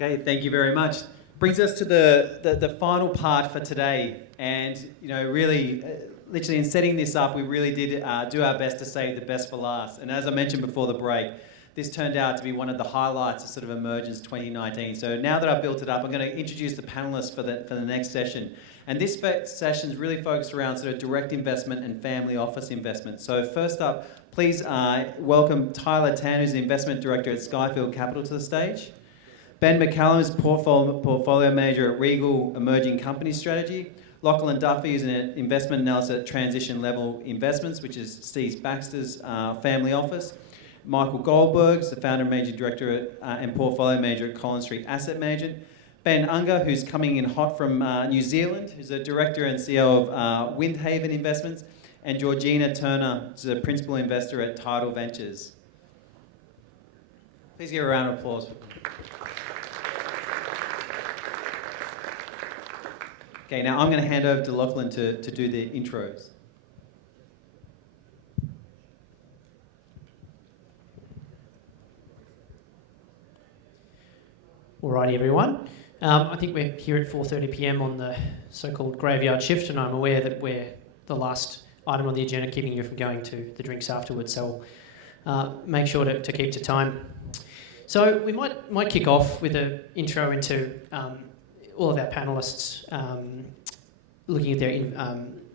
Okay, thank you very much. Brings us to the final part for today. And, really, literally in setting this up, we really did do our best to save the best for last. And as I mentioned before the break, this turned out to be one of the highlights of sort of Emergence 2019. So now that I've built it up, I'm going to introduce the panelists for the next session. And this session is really focused around sort of direct investment and family office investment. So first up, please welcome Tyler Tan, who's the investment director at Skyfield Capital, to the stage. Ben McCallum is portfolio manager at Regal Emerging Company Strategy. Lachlan Duffy is an investment analyst at Transition Level Investments, which is Steve Baxter's family office. Michael Goldberg is the founder and managing director and portfolio manager at Collins Street Asset Management. Ben Unger, who's coming in hot from New Zealand, who's a director and CEO of Windhaven Investments. And Georgina Turner, who's a principal investor at Tidal Ventures. Please give a round of applause. Okay, now I'm going to hand over to Lachlan to do the intros. Alrighty, everyone. I think we're here at 4:30 p.m. on the so-called graveyard shift, and I'm aware that we're the last item on the agenda, keeping you from going to the drinks afterwards. So make sure to keep to time. So we might kick off with an intro into all of our panellists, looking at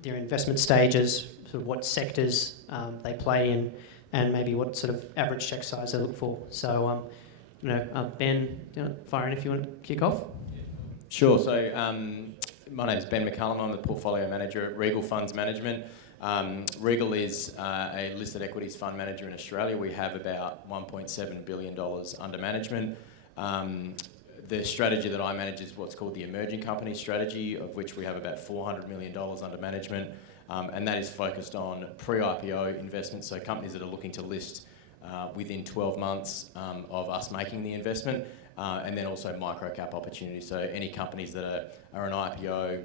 their investment stages, sort of what sectors they play in, and maybe what sort of average check size they look for. So, Ben, fire in if you want to kick off. Sure. So my name is Ben McCallum. I'm the portfolio manager at Regal Funds Management. Regal is a listed equities fund manager in Australia. We have about $1.7 billion under management. The strategy that I manage is what's called the Emerging Company Strategy, of which we have about $400 million under management, and that is focused on pre-IPO investments, so companies that are looking to list within 12 months of us making the investment, and then also micro-cap opportunities, so any companies that are an IPO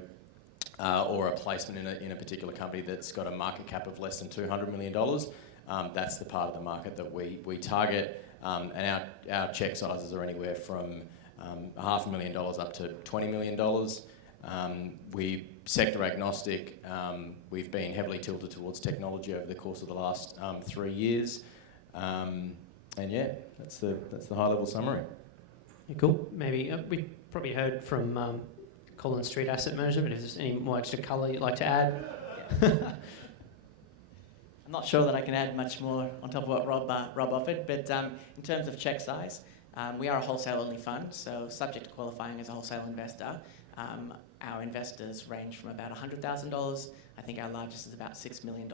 or a placement in a particular company that's got a market cap of less than $200 million, that's the part of the market that we target, and our check sizes are anywhere from $500,000 up to $20 million. We sector agnostic. We've been heavily tilted towards technology over the course of the last 3 years, and yeah, that's the high level summary. Yeah, cool. Maybe we probably heard from Collins Street Asset Management, but if there's any more extra colour you'd like to add. I'm not sure that I can add much more on top of what Rob offered, but in terms of check size, we are a wholesale-only fund, so subject to qualifying as a wholesale investor. Our investors range from about $100,000. I think our largest is about $6 million.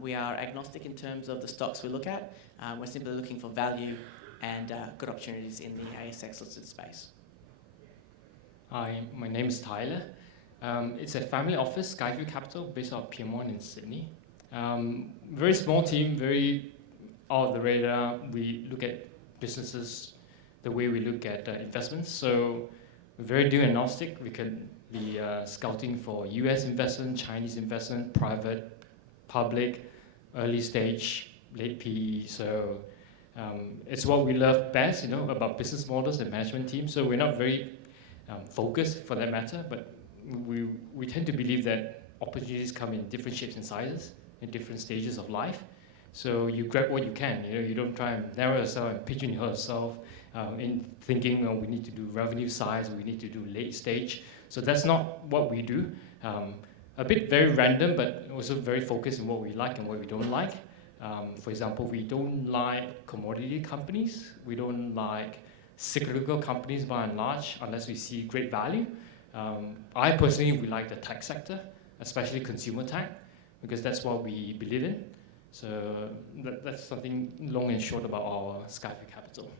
We are agnostic in terms of the stocks we look at. We're simply looking for value and good opportunities in the ASX-listed space. Hi, my name is Tyler. It's a family office, Skyfield Capital, based out of Piedmont in Sydney. Very small team, very out of the radar. We look at businesses the way we look at investments. So we're very deal agnostic. We can be scouting for US investment, Chinese investment, private, public, early stage, late PE. So it's what we love best, about business models and management teams. So we're not very focused for that matter, but we tend to believe that opportunities come in different shapes and sizes in different stages of life. So you grab what you can. You don't try and narrow yourself and pigeonhole yourself in thinking, we need to do revenue size, we need to do late stage. So that's not what we do. A bit very random, but also very focused on what we like and what we don't like. For example, we don't like commodity companies. We don't like cyclical companies by and large, unless we see great value. I personally would like the tech sector, especially consumer tech, because that's what we believe in. So that's something long and short about our Skyfield Capital.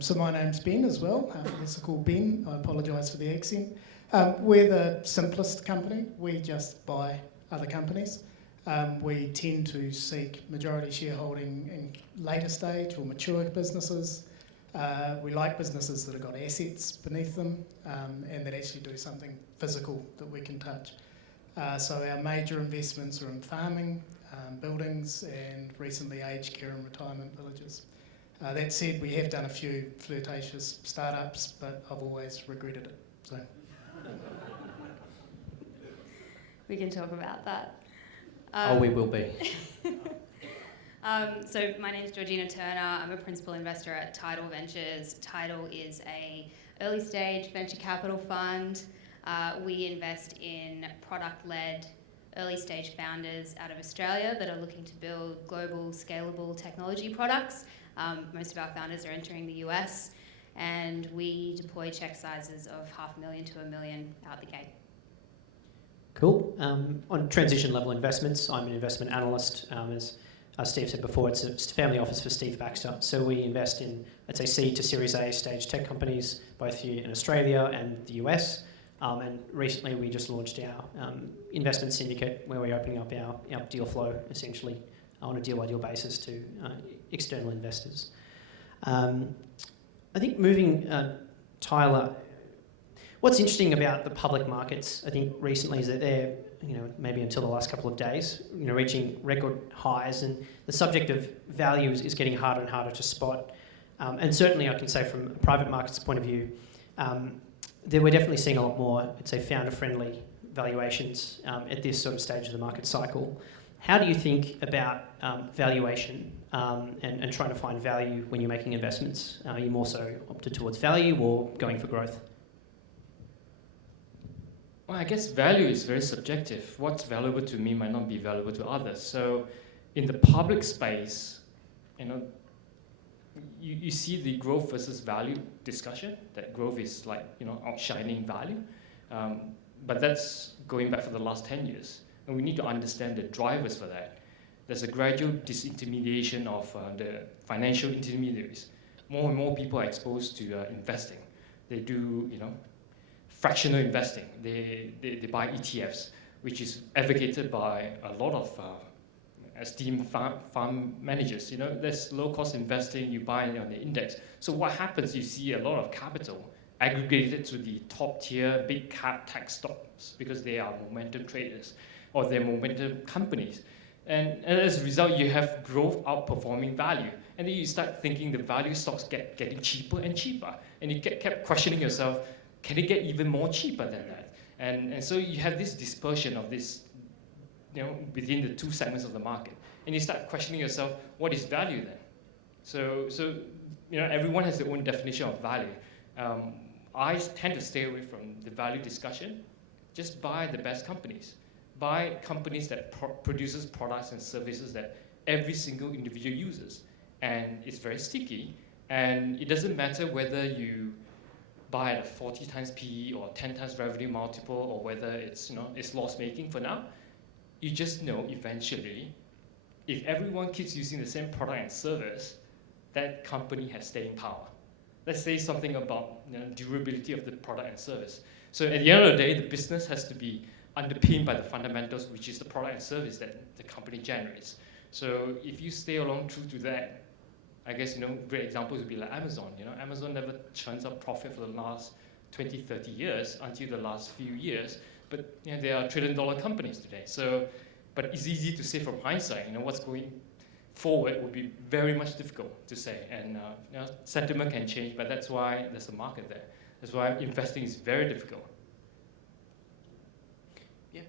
So my name's Ben as well. It's called Ben. I apologise for the accent. We're the simplest company. We just buy other companies. We tend to seek majority shareholding in later stage or mature businesses. We like businesses that have got assets beneath them and that actually do something physical that we can touch. So our major investments are in farming, buildings, and recently aged care and retirement villages. That said, we have done a few flirtatious startups, but I've always regretted it. So. We can talk about that. We will be. So my name is Georgina Turner. I'm a principal investor at Tidal Ventures. Tidal is a early stage venture capital fund. We invest in product-led early stage founders out of Australia that are looking to build global scalable technology products. Most of our founders are entering the US, and we deploy check sizes of $500,000 to $1 million out the gate. Cool. On transition level investments, I'm an investment analyst. As Steve said before, it's a family office for Steve Baxter. So we invest in, let's say, seed to Series A stage tech companies, both here in Australia and the US. And recently we just launched our investment syndicate, where we're opening up our deal flow, essentially, on a deal-by-deal basis to external investors. I think moving, Tyler, what's interesting about the public markets, I think, recently is that they're, maybe until the last couple of days, reaching record highs, and the subject of value is getting harder and harder to spot. And certainly I can say from a private markets point of view, that we're definitely seeing a lot more, I'd say, founder-friendly valuations at this sort of stage of the market cycle. How do you think about valuation and trying to find value when you're making investments? Are you more so opted towards value or going for growth? Well, I guess value is very subjective. What's valuable to me might not be valuable to others. So in the public space, you see the growth versus value discussion, that growth is outshining value. But that's going back for the last 10 years. And we need to understand the drivers for that. There's a gradual disintermediation of the financial intermediaries. More and more people are exposed to investing. They do, fractional investing. They buy ETFs, which is advocated by a lot of esteemed fund managers. There's low-cost investing, you buy on the index. So what happens, you see a lot of capital aggregated to the top-tier big cap tech stocks because they are momentum traders or they're momentum companies. And as a result, you have growth outperforming value. And then you start thinking the value stocks getting cheaper and cheaper. And you kept questioning yourself, can it get even more cheaper than that? And so you have this dispersion of this, within the two segments of the market. And you start questioning yourself, what is value then? So everyone has their own definition of value. I tend to stay away from the value discussion. Just buy the best companies. Buy companies that produces products and services that every single individual uses. And it's very sticky. And it doesn't matter whether you buy at a 40 times PE or 10 times revenue multiple, or whether it's loss-making for now. You just know eventually, if everyone keeps using the same product and service, that company has staying power. Let's say something about durability of the product and service. So at the end of the day, the business has to be underpinned by the fundamentals, which is the product and service that the company generates. So if you stay along true to that, I guess, great examples would be like Amazon. Amazon never churns up profit for the last 20, 30 years until the last few years. But they are trillion-dollar companies today. So, but it's easy to say from hindsight. What's going forward would be very much difficult to say. And sentiment can change, but that's why there's a market there. That's why investing is very difficult. Yeah.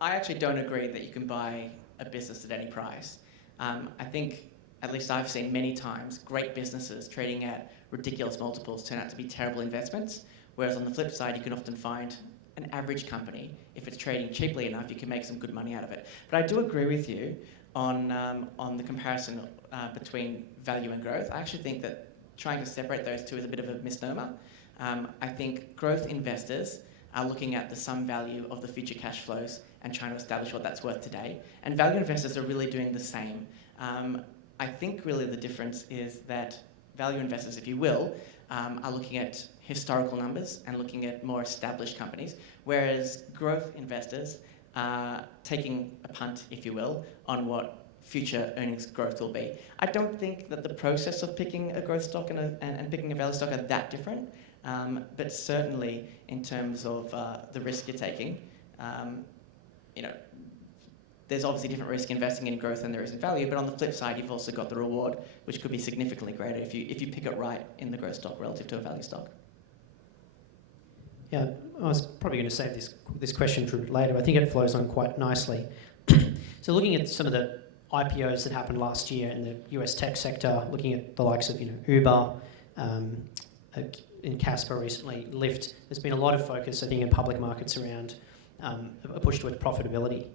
I actually don't agree that you can buy a business at any price. I think, at least I've seen many times, great businesses trading at ridiculous multiples turn out to be terrible investments, whereas on the flip side, you can often find an average company. If it's trading cheaply enough, you can make some good money out of it. But I do agree with you on the comparison between value and growth. I actually think that trying to separate those two is a bit of a misnomer. I think growth investors are looking at the sum value of the future cash flows and trying to establish what that's worth today. And value investors are really doing the same. I think really the difference is that value investors, if you will, are looking at historical numbers and looking at more established companies, whereas growth investors are taking a punt, if you will, on what future earnings growth will be. I don't think that the process of picking a growth stock and picking a value stock are that different, but certainly in terms of the risk you're taking, there's obviously different risk investing in growth than there is in value, but on the flip side, you've also got the reward, which could be significantly greater if you pick it right in the growth stock relative to a value stock. Yeah, I was probably going to save this question for later. I think it flows on quite nicely. So looking at some of the IPOs that happened last year in the US tech sector, looking at the likes of Uber, in Casper recently, Lyft, there's been a lot of focus, I think, in public markets around a push towards profitability.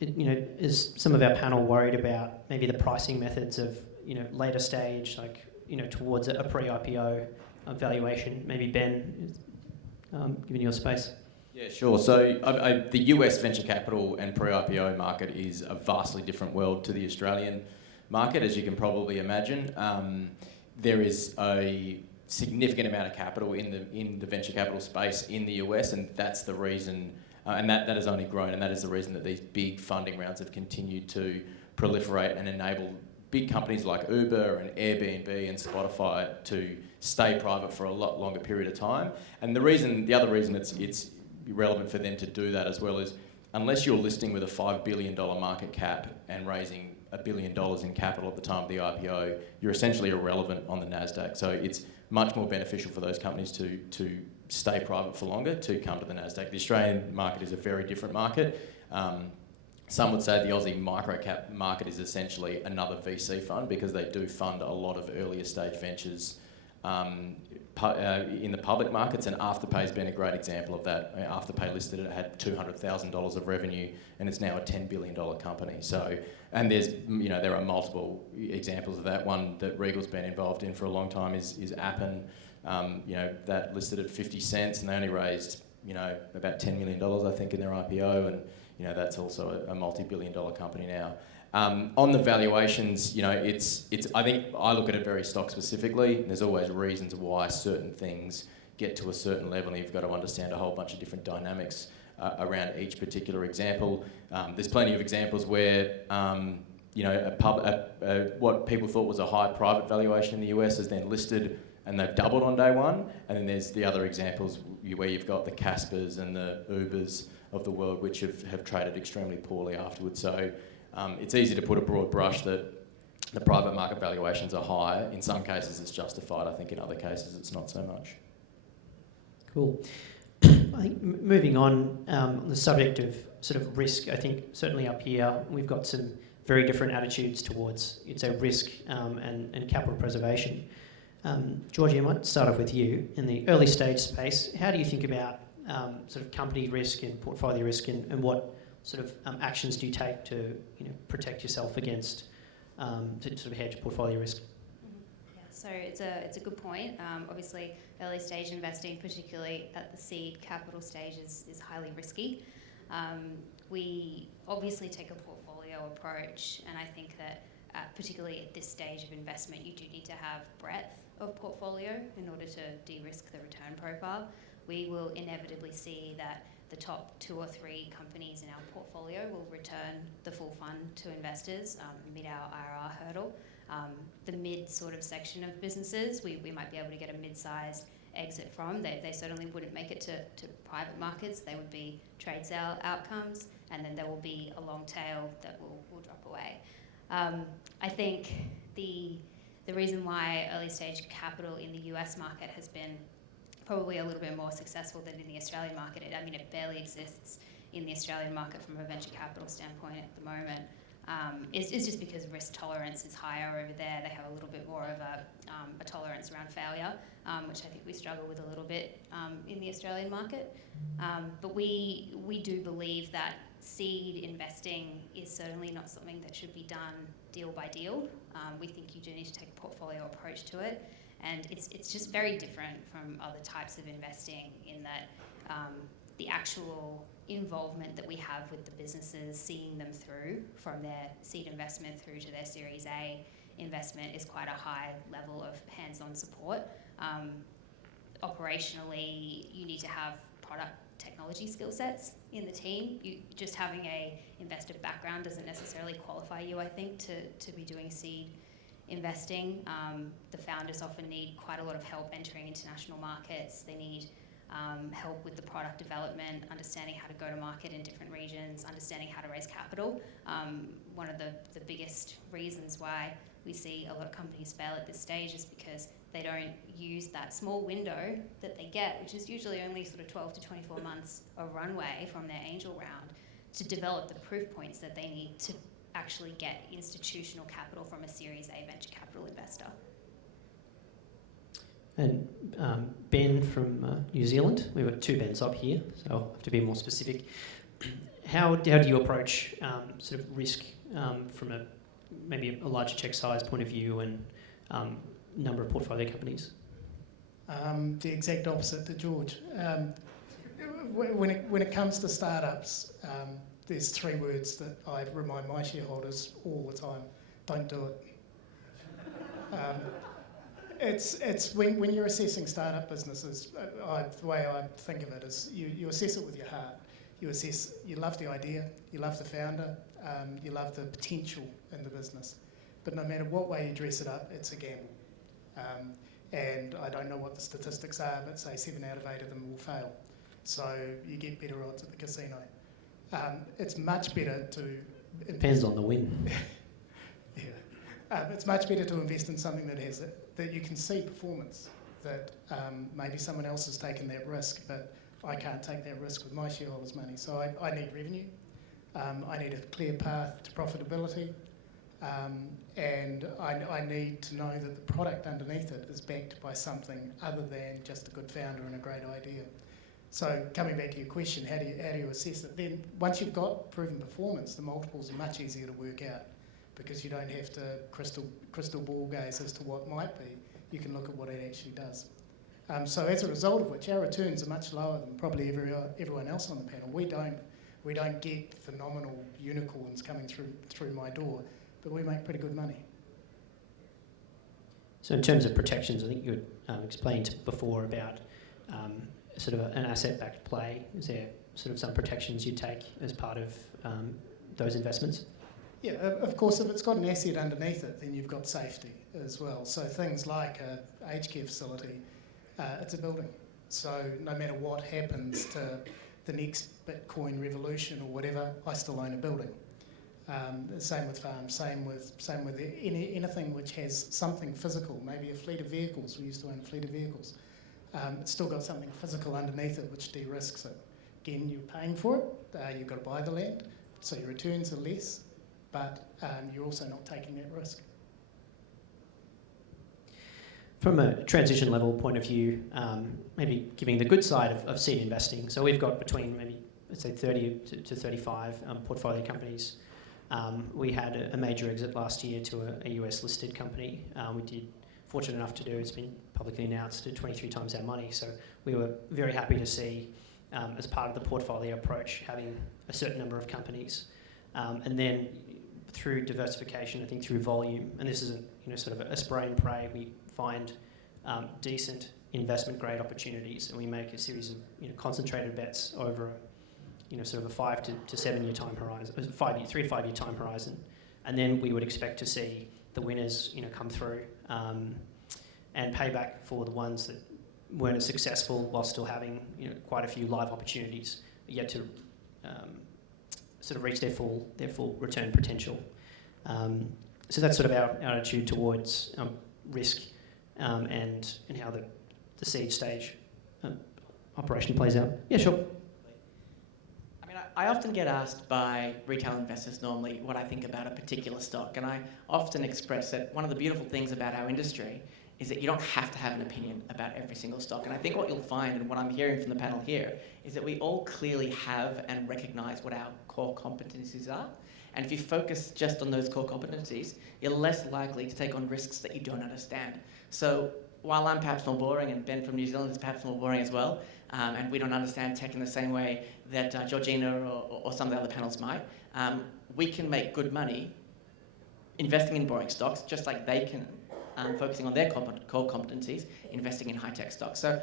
Is some of our panel worried about maybe the pricing methods of later stage, like towards a pre-IPO valuation? Maybe Ben, giving you a space. Yeah, sure. So the US venture capital and pre-IPO market is a vastly different world to the Australian market, as you can probably imagine. There is a significant amount of capital in the venture capital space in the US, and that's the reason, and that has only grown, and that is the reason that these big funding rounds have continued to proliferate and enable big companies like Uber and Airbnb and Spotify to stay private for a lot longer period of time. And the other reason it's relevant for them to do that as well is, unless you're listing with a $5 billion market cap and raising $1 billion in capital at the time of the IPO, you're essentially irrelevant on the NASDAQ. So it's much more beneficial for those companies to stay private for longer, to come to the NASDAQ. The Australian market is a very different market. Some would say the Aussie microcap market is essentially another VC fund, because they do fund a lot of earlier stage ventures in the public markets, and Afterpay has been a great example of that. Afterpay listed it had $200,000 of revenue, and it's now a $10 billion company. So, and there are multiple examples of that. One that Regal's been involved in for a long time is Appen. That listed at 50 cents, and they only raised about $10 million, I think, in their IPO, and that's also a multi-billion-dollar company now. On the valuations, I think I look at it very stock specifically. There's always reasons why certain things get to a certain level, and you've got to understand a whole bunch of different dynamics around each particular example. There's plenty of examples where what people thought was a high private valuation in the US is then listed and they've doubled on day one. And then there's the other examples where you've got the Caspers and the Ubers of the world, which have traded extremely poorly afterwards. So it's easy to put a broad brush that the private market valuations are high. In some cases it's justified. I think in other cases it's not so much. Cool. I think moving on the subject of sort of risk, I think certainly up here we've got some very different attitudes towards risk and capital preservation. Georgie, I might start off with you. In the early stage space, how do you think about sort of company risk and portfolio risk, and what sort of actions do you take to protect yourself against to sort of hedge portfolio risk? Yeah, so it's a good point. Obviously, early stage investing, particularly at the seed capital stage, is highly risky. We obviously take a portfolio approach, and I think that particularly at this stage of investment, you do need to have breadth of portfolio in order to de-risk the return profile. We will inevitably see that the top 2 or 3 companies in our portfolio will return the full fund to investors, meet our IRR hurdle. The mid sort of section of businesses, we might be able to get a mid-sized exit from. They certainly wouldn't make it to private markets. They would be trade sale outcomes, and then there will be a long tail that will drop away. I think the reason why early stage capital in the US market has been probably a little bit more successful than in the Australian market, it barely exists in the Australian market from a venture capital standpoint at the moment, is just because risk tolerance is higher over there. They have a little bit more of a tolerance around failure, which I think we struggle with a little bit in the Australian market. But we do believe that seed investing is certainly not something that should be done deal by deal. We think you do need to take a portfolio approach to it. And it's just very different from other types of investing in that the actual involvement that we have with the businesses, seeing them through from their seed investment through to their Series A investment, is quite a high level of hands-on support. Operationally, you need to have product technology skill sets in the team. Just having a investor background doesn't necessarily qualify you, I think, to be doing seed investing. The founders often need quite a lot of help entering international markets. They need help with the product development, understanding how to go to market in different regions, understanding how to raise capital. One of the biggest reasons why we see a lot of companies fail at this stage is because they don't use that small window that they get, which is usually only sort of 12 to 24 months of runway from their angel round, to develop the proof points that they need to actually get institutional capital from a Series A venture capital investor. And Ben from New Zealand, we've got two Bens up here, so I'll have to be more specific. How do you approach sort of risk from maybe a larger check size point of view and number of portfolio companies? The exact opposite to George. When it comes to startups, there's three words that I remind my shareholders all the time: don't do it. It's when you're assessing startup businesses, the way I think of it is you assess it with your heart. You love the idea, you love the founder, you love the potential in the business. But no matter what way you dress it up, it's a gamble. And I don't know what the statistics are, but say 7 out of 8 of them will fail. So you get better odds at the casino. It's much better to... Depends on the win. Yeah. It's much better to invest in something that you can see performance, that maybe someone else has taken that risk, but I can't take that risk with my shareholders' money. So I need revenue. I need a clear path to profitability. And I need to know that the product underneath it is backed by something other than just a good founder and a great idea. So coming back to your question, how do you assess it? Then once you've got proven performance, the multiples are much easier to work out because you don't have to crystal ball gaze as to what might be. You can look at what it actually does. So as a result of which, our returns are much lower than probably everyone else on the panel. We don't get phenomenal unicorns coming through my door, but we make pretty good money. So in terms of protections, I think you had explained before about sort of an asset-backed play. Is there sort of some protections you take as part of those investments? Yeah, of course, if it's got an asset underneath it, then you've got safety as well. So things like a aged care facility, it's a building. So no matter what happens to the next Bitcoin revolution or whatever, I still own a building. Same with farms, same with anything which has something physical, maybe a fleet of vehicles. We used to own a fleet of vehicles. It's still got something physical underneath it which de-risks it. Again, you're paying for it, you've got to buy the land, so your returns are less, but you're also not taking that risk. From a transition level point of view, maybe giving the good side of seed investing. So we've got between maybe, let's say 30 to 35 portfolio companies. We had a major exit last year to a US listed company. We did fortunate enough to do, it's been publicly announced, at 23 times our money. So we were very happy to see, as part of the portfolio approach, having a certain number of companies. And then through diversification, I think through volume, and this isn't sort of a spray and pray, we find decent investment grade opportunities, and we make a series of concentrated bets over sort of a 5 to 7 year time horizon, 3 to 5 year time horizon, and then we would expect to see the winners come through and pay back for the ones that weren't as successful while still having quite a few live opportunities yet to sort of reach their full return potential. So that's sort of our attitude towards risk and how the seed stage operation plays out. Yeah, sure. I mean, I often get asked by retail investors normally what I think about a particular stock, and I often express that one of the beautiful things about our industry is that you don't have to have an opinion about every single stock. And I think what you'll find, and what I'm hearing from the panel here, is that we all clearly have and recognise what our core competencies are. And if you focus just on those core competencies, you're less likely to take on risks that you don't understand. So while I'm perhaps more boring, and Ben from New Zealand is perhaps more boring as well, and we don't understand tech in the same way that Georgina or some of the other panels might, we can make good money investing in boring stocks, just like they can, focusing on their core competencies, investing in high-tech stocks. So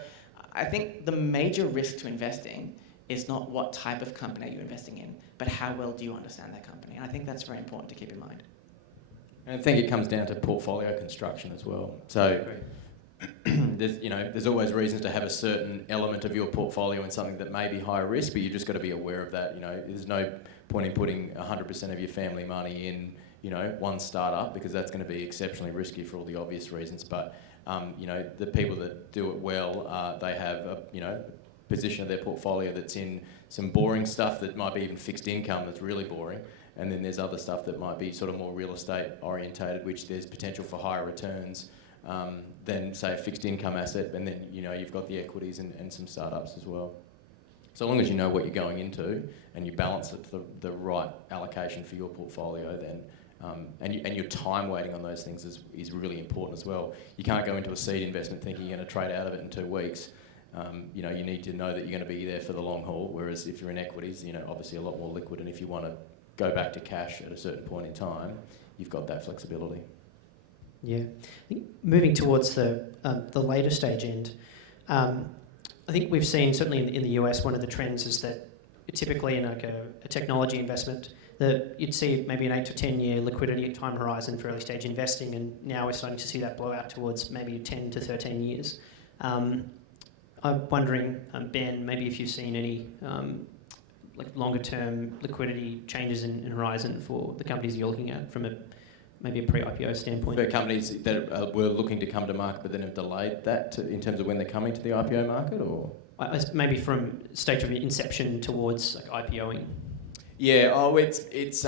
I think the major risk to investing is not what type of company you're investing in, but how well do you understand that company. And I think that's very important to keep in mind. And I think it comes down to portfolio construction as well. So there's always reasons to have a certain element of your portfolio in something that may be higher risk, but you've just got to be aware of that. There's no point in putting 100% of your family money in, one startup, because that's going to be exceptionally risky for all the obvious reasons. But, the people that do it well, they have a position of their portfolio that's in some boring stuff that might be even fixed income that's really boring. And then there's other stuff that might be sort of more real estate orientated, which there's potential for higher returns than, say, a fixed income asset. And then, you've got the equities and some startups as well. So long as you know what you're going into and you balance it to the right allocation for your portfolio, then and your time weighting on those things is really important as well. You can't go into a seed investment thinking you're going to trade out of it in 2 weeks. You need to know that you're going to be there for the long haul. Whereas if you're in equities, obviously a lot more liquid, and if you want to go back to cash at a certain point in time, you've got that flexibility. Yeah, I think moving towards the later stage end, I think we've seen, certainly in the US, one of the trends is that typically in like a technology investment, that you'd see maybe an 8 to 10 year liquidity time horizon for early stage investing, and now we're starting to see that blow out towards maybe 10 to 13 years. I'm wondering, Ben, maybe if you've seen any like longer term liquidity changes in horizon for the companies you're looking at from maybe a pre-IPO standpoint. For companies that were looking to come to market but then have delayed that in terms of when they're coming to the IPO market, or maybe from stage of inception towards like IPOing. Yeah, it's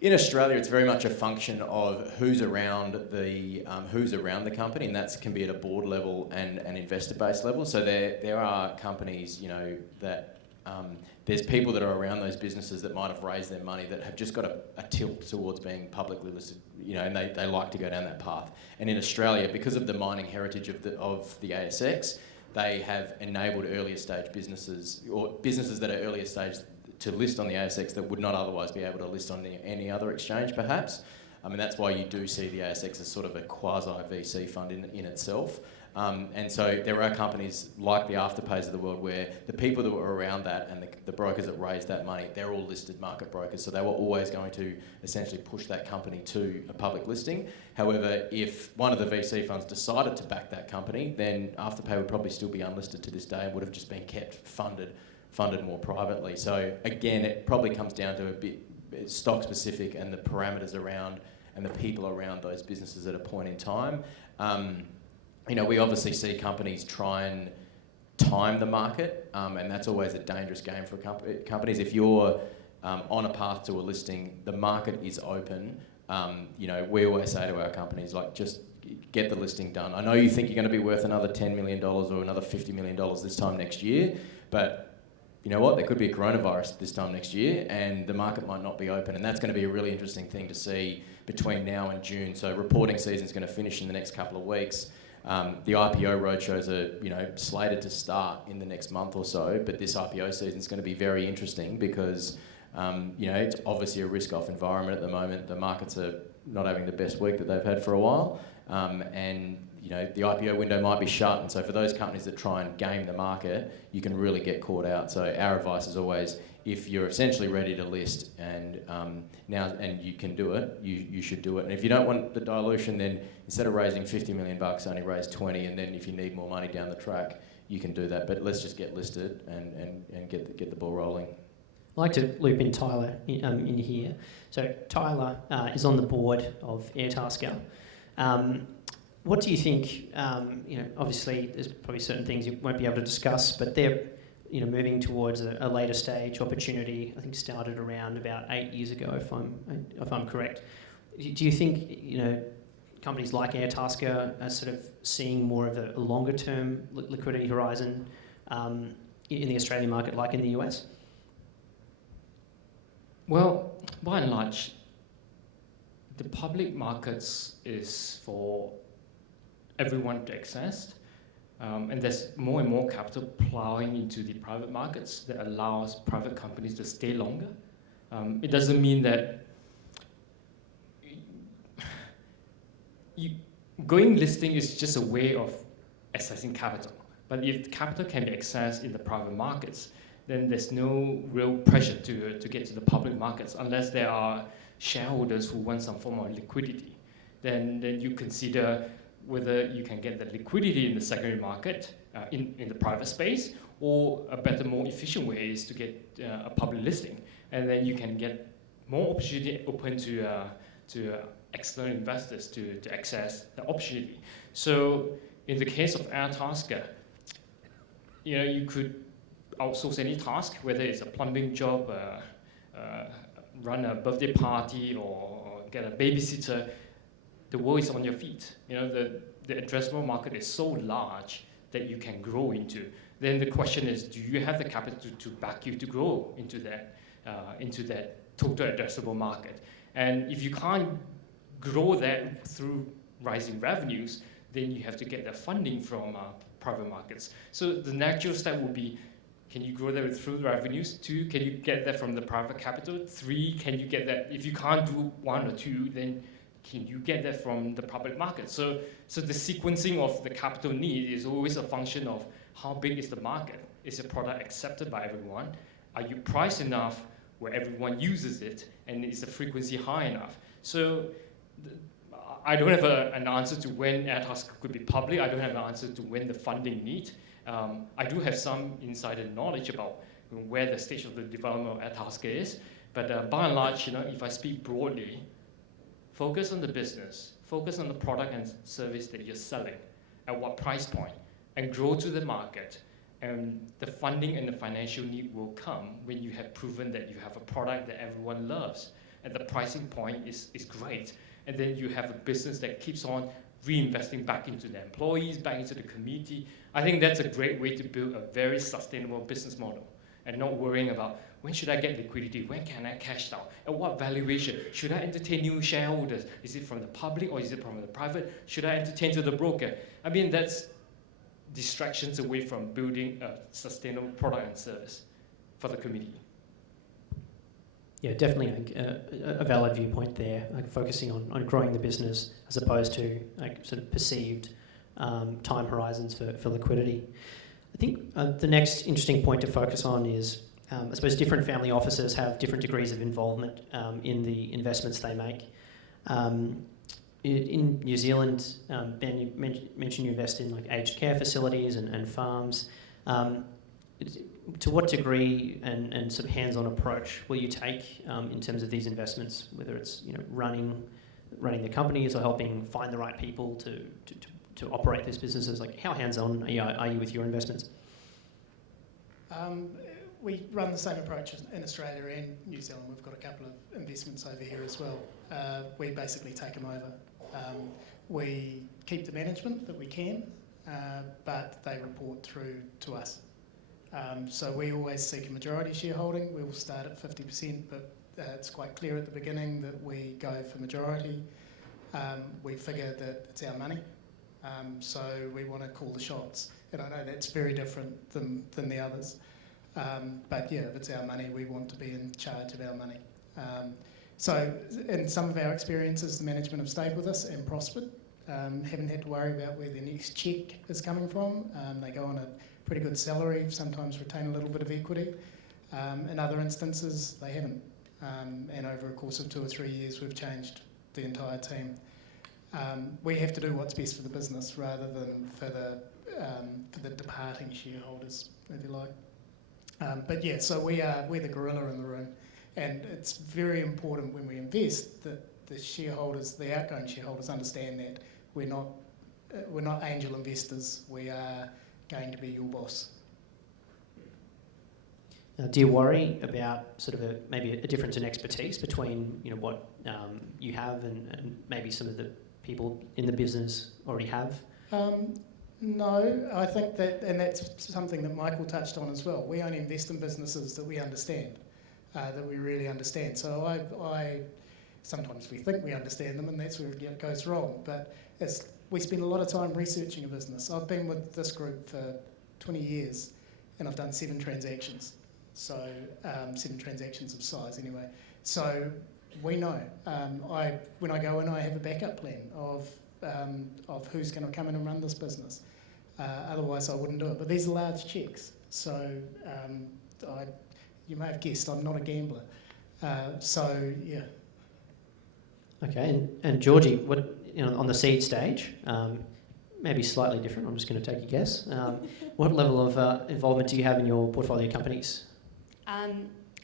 in Australia, it's very much a function of who's around the company, and that can be at a board level and an investor-based level. So there are companies, that there's people that are around those businesses that might have raised their money that have just got a tilt towards being publicly listed, and they like to go down that path. And in Australia, because of the mining heritage of the ASX, they have enabled earlier stage businesses, or businesses that are earlier stage, to list on the ASX that would not otherwise be able to list on any other exchange, perhaps. I mean, that's why you do see the ASX as sort of a quasi-VC fund in itself. And so there are companies like the Afterpays of the world where the people that were around that and the brokers that raised that money, they're all listed market brokers. So they were always going to essentially push that company to a public listing. However, if one of the VC funds decided to back that company, then Afterpay would probably still be unlisted to this day and would have just been kept funded more privately. So again, it probably comes down to a bit stock specific and the parameters around and the people around those businesses at a point in time. We obviously see companies try and time the market, and that's always a dangerous game for companies. If you're on a path to a listing, the market is open. We always say to our companies, like, just get the listing done. I know you think you're going to be worth another $10 million or another $50 million this time next year, but you know what? There could be a coronavirus this time next year, and the market might not be open, and that's going to be a really interesting thing to see between now and June. So reporting season is going to finish in the next couple of weeks. The IPO roadshows are, slated to start in the next month or so, but this IPO season is going to be very interesting because, it's obviously a risk-off environment at the moment. The markets are not having the best week that they've had for a while, and the IPO window might be shut, and so for those companies that try and game the market, you can really get caught out. So our advice is always, if you're essentially ready to list and now and you can do it, you should do it. And if you don't want the dilution, then instead of raising $50 million, only raise 20, and then if you need more money down the track, you can do that. But let's just get listed and get the ball rolling. I'd like to loop in Tyler in here. So Tyler is on the board of Airtasker. What do you think, obviously there's probably certain things you won't be able to discuss, but they're moving towards a later stage opportunity. I think started around about 8 years ago, if I'm correct. Do you think companies like Airtasker are sort of seeing more of a longer term liquidity horizon in the Australian market, like in the US? Well, by and large, the public markets is for everyone to access. And there's more and more capital plowing into the private markets that allows private companies to stay longer. It doesn't mean that going listing is just a way of accessing capital. But if capital can be accessed in the private markets, then there's no real pressure to get to the public markets unless there are shareholders who want some form of liquidity. Then you consider whether you can get the liquidity in the secondary market in the private space, or a better, more efficient way is to get a public listing, and then you can get more opportunity open to external investors to access the opportunity. So in the case of Airtasker, you could outsource any task, whether it's a plumbing job, run a birthday party, or get a babysitter. The world is on your feet. The addressable market is so large that you can grow into. Then the question is, do you have the capital to back you to grow into that total addressable market? And if you can't grow that through rising revenues, then you have to get the funding from private markets. So the natural step would be, can you grow that through revenues? 2, can you get that from the private capital? 3, can you get that, if you can't do 1 or 2, then can you get that from the public market? So the sequencing of the capital need is always a function of how big is the market? Is your product accepted by everyone? Are you priced enough where everyone uses it? And is the frequency high enough? So I don't have an answer to when Airtasker could be public. I don't have an answer to when the funding need. I do have some insider knowledge about where the stage of the development of Airtasker is. But by and large, if I speak broadly, focus on the business, focus on the product and service that you're selling, at what price point, and grow to the market. And the funding and the financial need will come when you have proven that you have a product that everyone loves, and the pricing point is great. And then you have a business that keeps on reinvesting back into the employees, back into the community. I think that's a great way to build a very sustainable business model, and not worrying about, when should I get liquidity? When can I cash out? At what valuation? Should I entertain new shareholders? Is it from the public or is it from the private? Should I entertain to the broker? I mean, that's distractions away from building a sustainable product and service for the community. Yeah, definitely a valid viewpoint there, focusing on growing the business as opposed to sort of perceived time horizons for liquidity. I think the next interesting point to focus on is, I suppose different family offices have different degrees of involvement in the investments they make. In New Zealand, Ben, you mentioned you invest in aged care facilities and farms. To what degree and sort of hands-on approach will you take in terms of these investments, whether it's running the companies or helping find the right people to operate these businesses? How hands-on are you with your investments? We run the same approach in Australia and New Zealand. We've got a couple of investments over here as well. We basically take them over. We keep the management that we can, but they report through to us. So we always seek a majority shareholding. We will start at 50%, but it's quite clear at the beginning that we go for majority. We figure that it's our money, so we want to call the shots. And I know that's very different than the others. But yeah, if it's our money, we want to be in charge of our money. So in some of our experiences, the management have stayed with us and prospered. Haven't had to worry about where their next cheque is coming from. They go on a pretty good salary, sometimes retain a little bit of equity. In other instances, they haven't. And over a course of 2 or 3 years, we've changed the entire team. We have to do what's best for the business rather than for the departing shareholders, if you like. But yeah, so we're the gorilla in the room, and it's very important when we invest that the shareholders, the outgoing shareholders, understand that we're not angel investors. We are going to be your boss. Do you worry about sort of maybe a difference in expertise between what you have and maybe some of the people in the business already have? No, I think that, and that's something that Michael touched on as well. We only invest in businesses that we understand, that we really understand. So I sometimes we think we understand them, and that's where it goes wrong. But we spend a lot of time researching a business. I've been with this group for 20 years, and I've done 7 transactions. So 7 transactions of size anyway. So we know. When I go in, I have a backup plan of who's going to come in and run this business. Otherwise, I wouldn't do it. But these are large cheques, so you may have guessed I'm not a gambler. So yeah. Okay, and Georgie, what on the seed stage, maybe slightly different. I'm just going to take a guess. What level of involvement do you have in your portfolio companies?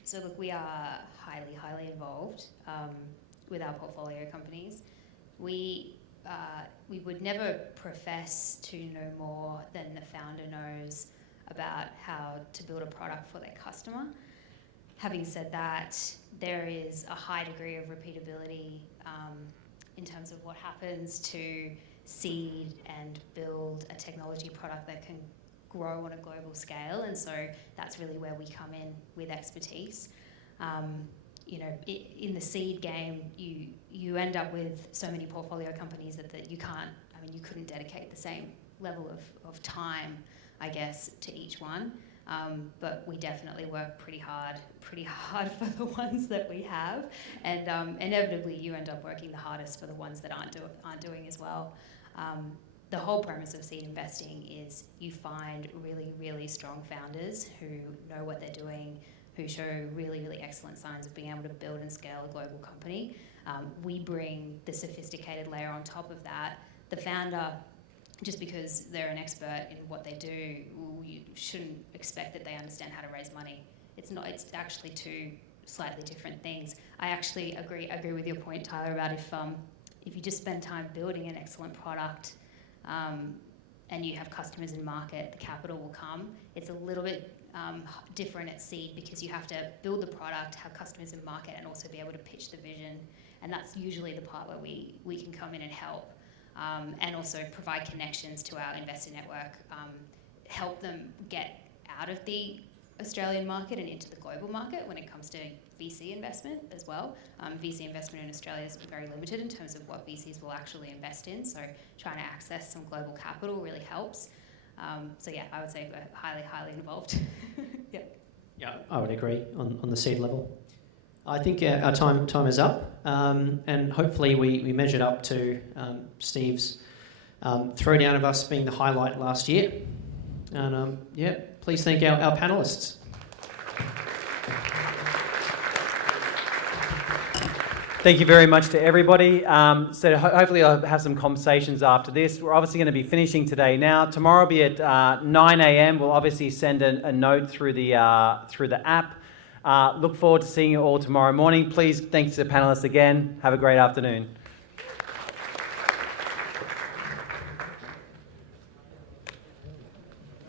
So look, we are highly involved with our portfolio companies. We would never profess to know more than the founder knows about how to build a product for their customer. Having said that, there is a high degree of repeatability in terms of what happens to seed and build a technology product that can grow on a global scale, and so that's really where we come in with expertise. In the seed game, you end up with so many portfolio companies that you can't, you couldn't dedicate the same level of time, I guess, to each one. But we definitely work pretty hard for the ones that we have, and inevitably you end up working the hardest for the ones that aren't doing as well. The whole premise of seed investing is you find really strong founders who know what they're doing, who show really excellent signs of being able to build and scale a global company. We bring the sophisticated layer on top of that. The founder, just because they're an expert in what they do, you shouldn't expect that they understand how to raise money. It's not. It's actually two slightly different things. I actually agree with your point, Tyler, about if you just spend time building an excellent product and you have customers in market, the capital will come. It's a little bit different at seed because you have to build the product, have customers in market, and also be able to pitch the vision. And that's usually the part where we can come in and help. And also provide connections to our investor network, help them get out of the Australian market and into the global market when it comes to VC investment as well. VC investment in Australia is very limited in terms of what VCs will actually invest in, so trying to access some global capital really helps. So yeah, I would say we're highly involved. Yeah, I would agree on the seed level. I think our time is up, and hopefully we measured up to Steve's throwdown of us being the highlight last year. And please thank our panellists. Thank you very much to everybody. So hopefully I'll have some conversations after this. We're obviously going to be finishing today now. Tomorrow will be at 9 a.m. We'll obviously send a note through the app. Look forward to seeing you all tomorrow morning. Please, thanks to the panellists again. Have a great afternoon.